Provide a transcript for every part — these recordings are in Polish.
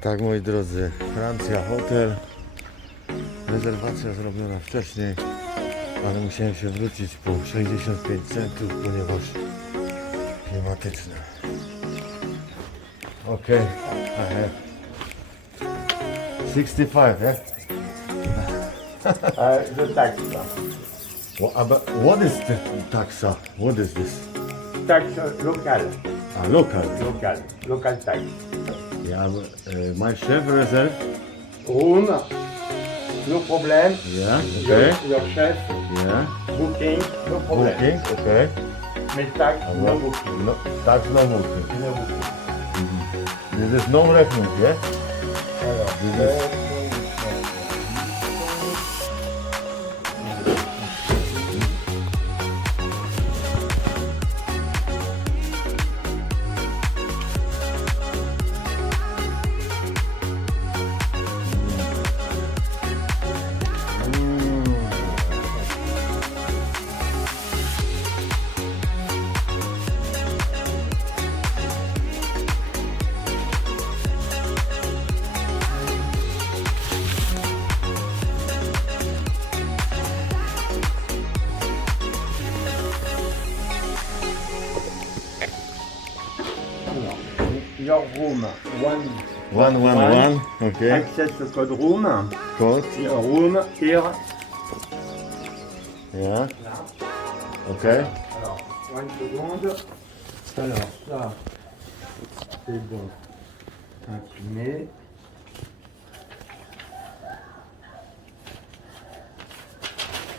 Tak moi drodzy, Francja, hotel. Rezerwacja zrobiona wcześniej, ale musiałem się wrócić po 65 centów, ponieważ klimatyczne. Ok, I have 65, yeah? Uh, the taxa. Wha- but what is the taxa? What is this? Taxe locale. Ah, local. Local. Local tax. Yeah, but, uh, my chef reserve. Room. No problem. Your, okay. your chef. Yeah. Booking. No problem. Booking, okay. Mais tax, no booking. No, tax no booking. No booking. This is no reckoning, yeah? Alors, This is- your room. One. One, one, One. Okay. Access the code room. Code. Room here. Yeah. Okay. Alors, one seconde. Alors, ça, c'est bon. Imprimé.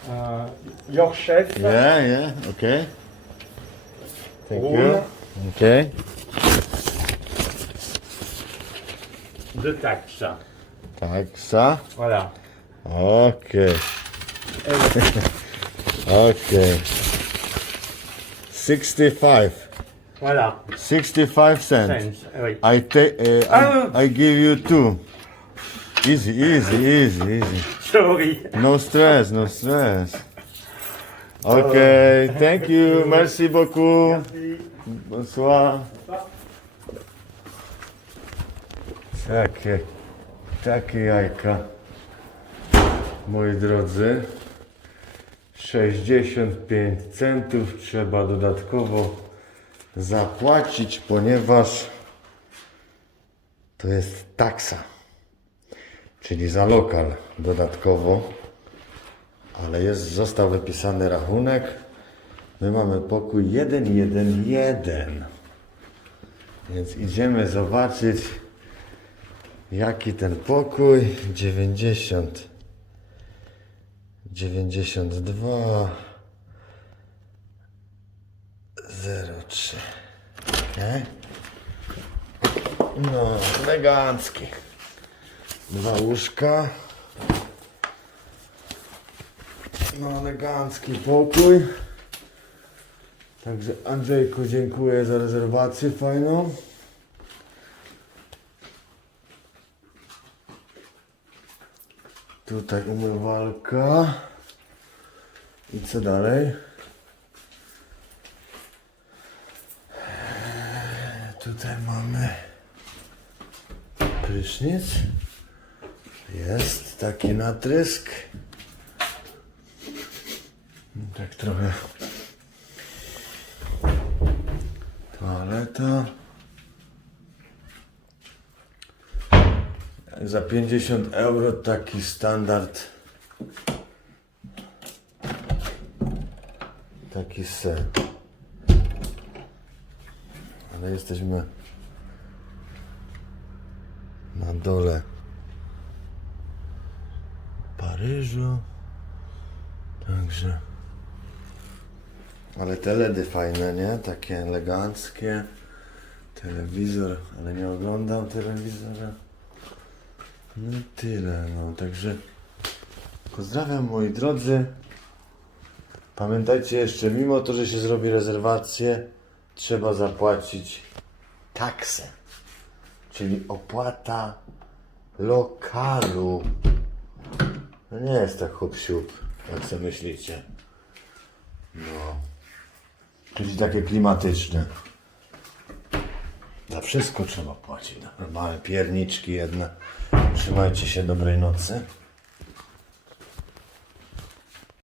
Euh, your chef. Yeah, yeah. Okay. Thank room you. Okay. De taxe. Taxa. Voilà. Okay. Okay. 65. Voilà. 65 cents. Oui. I take. Uh, Ah. I, I give you two. Easy, easy, easy, easy. Sorry. No stress, no stress. Okay, thank you. Merci beaucoup. Bonsoir. Takie, takie jajka. Moi drodzy, 65 centów trzeba dodatkowo zapłacić, ponieważ to jest taksa, czyli za lokal dodatkowo, ale jest, został wypisany rachunek. My mamy pokój 111. Więc idziemy zobaczyć jaki ten pokój 90 92 03 okay. No, elegancki. Dwa łóżka. No, elegancki pokój. Także Andrzejku dziękuję za rezerwację fajną. Tutaj umywalka. I co dalej? Tutaj mamy prysznic. Jest taki natrysk. Tak trochę. Toaleta. Za 50 euro taki standard. Taki set. Ale jesteśmy na dole Paryżu. Także. Ale te LEDy fajne, nie? Takie eleganckie. Telewizor, ale nie oglądam telewizora. No tyle, no także pozdrawiam moi drodzy. Pamiętajcie jeszcze, mimo to, że się zrobi rezerwację, trzeba zapłacić taksę, czyli opłata lokalu. No nie jest tak hop siup, jak sobie myślicie. No. Czyli takie klimatyczne. Za wszystko trzeba płacić. Dobra, Małe pierniczki jedne. Trzymajcie się, dobrej nocy.